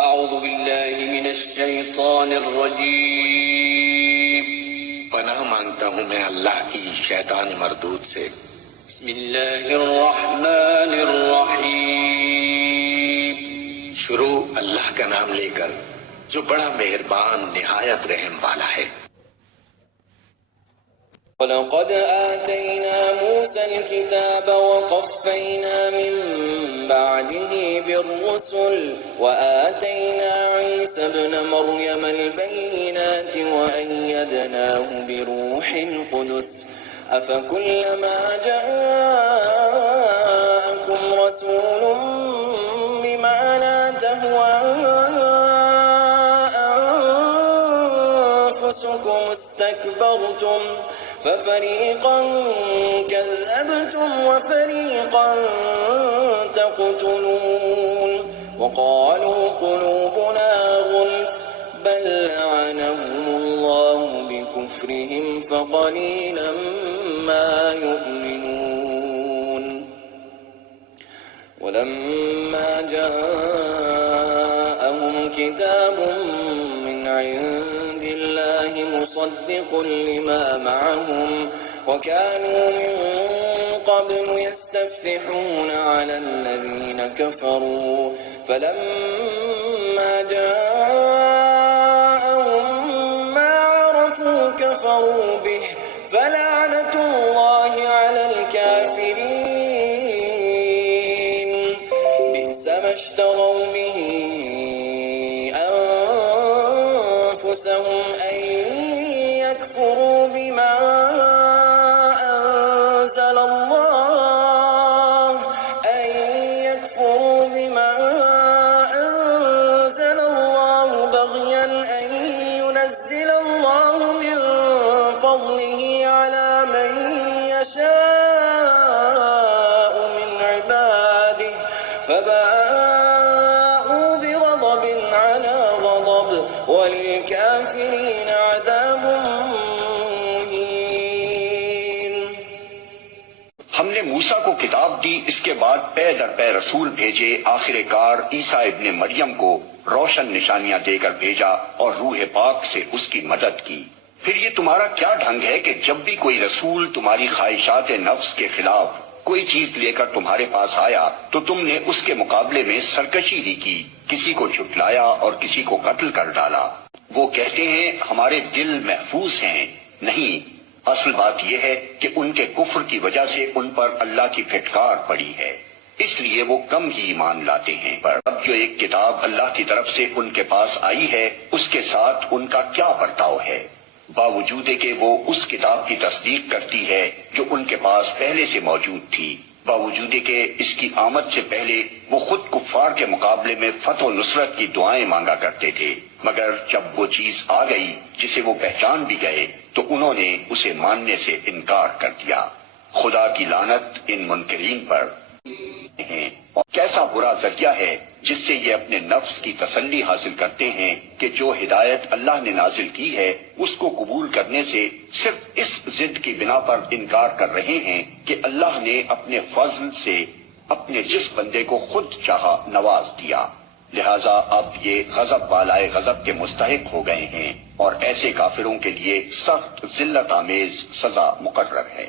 अऊज़ु बिल्लाहि मिनश्शैतानिर्रजीम। पनाह मांगता हूँ मैं अल्लाह की शैतान मरदूद से। बिस्मिल्लाहिर्रहमानिर्रहीम। शुरू अल्लाह का नाम लेकर जो बड़ा मेहरबान निहायत रहम वाला है। वलक़द आतैना मूसल किताब वक़फ़ैना मिन बअदिही बिर्रुसुल वआतैना ईसा इब्न मर्यमल बय्यिनाति वअय्यदनाहु बिरूहिल क़ुदुस अफ़कुल्लमा जाअकुम रसूलुम बिमा ला तहवा أنفسكم استكبرتم ففريقا كذبتم وفريقا تقتلون وقالوا قلوبنا غلف بل لعنهم الله بكفرهم فقليلا ما يؤمنون ولما جاءهم كتاب من عند الله مصدق لما معهم وكانوا من قبل يستفتحون على الذين كفروا فلما جاءهم ما عرفوا كفروا به فلعنة الله على الكافرين بئس ما اشتروا به أنفسهم أن يكفروا بما أنزل الله بغيا أن ينزل الله من فضله على من يشاء من عباده فباءوا بغضب على غضب وللكافرين عذاب मुहीन। हमने मूसा को किताब दी, इसके बाद पै दर पै रसूल भेजे। आखिरकार ईसा इब्ने मरियम को रोशन निशानियां देकर भेजा और रूह पाक से उसकी मदद की। फिर ये तुम्हारा क्या ढंग है कि जब भी कोई रसूल तुम्हारी ख्वाहिशात नफ्स के खिलाफ कोई चीज लेकर तुम्हारे पास आया तो तुमने उसके मुकाबले में सरकशी ही की, किसी को झुठलाया और किसी को कत्ल कर डाला। वो कहते हैं हमारे दिल महफूज हैं। नहीं, असल बात यह है कि उनके कुफ्र की वजह से उन पर अल्लाह की फिटकार पड़ी है, इसलिए वो कम ही ईमान लाते हैं। पर अब जो एक किताब अल्लाह की तरफ से उनके पास आई है उसके साथ उनका क्या बर्ताव है, बावजूद कि वो उस किताब की तस्दीक करती है जो उनके पास पहले से मौजूद थी, बावजूद कि इसकी आमद से पहले वो खुद कुफ्फार के मुकाबले में फतह और नुसरत की दुआएं मांगा करते थे। मगर जब वो चीज आ गई जिसे वो पहचान भी गए तो उन्होंने उसे मानने से इनकार कर दिया। खुदा की लानत इन मुनकरीन पर है। और कैसा बुरा जरिया है जिससे ये अपने नफ्स की तसल्ली हासिल करते हैं कि जो हिदायत अल्लाह ने नाजिल की है उसको कबूल करने से सिर्फ इस जिद की बिना पर इनकार कर रहे हैं कि अल्लाह ने अपने फजल से अपने जिस बंदे को खुद चाहा नवाज दिया, लिहाजा अब ये गजब वालाए गजब के मुस्तहिक हो गए हैं और ऐसे काफिरों के लिए सख्त जिल्लत आमेज सजा मुकर्रर है।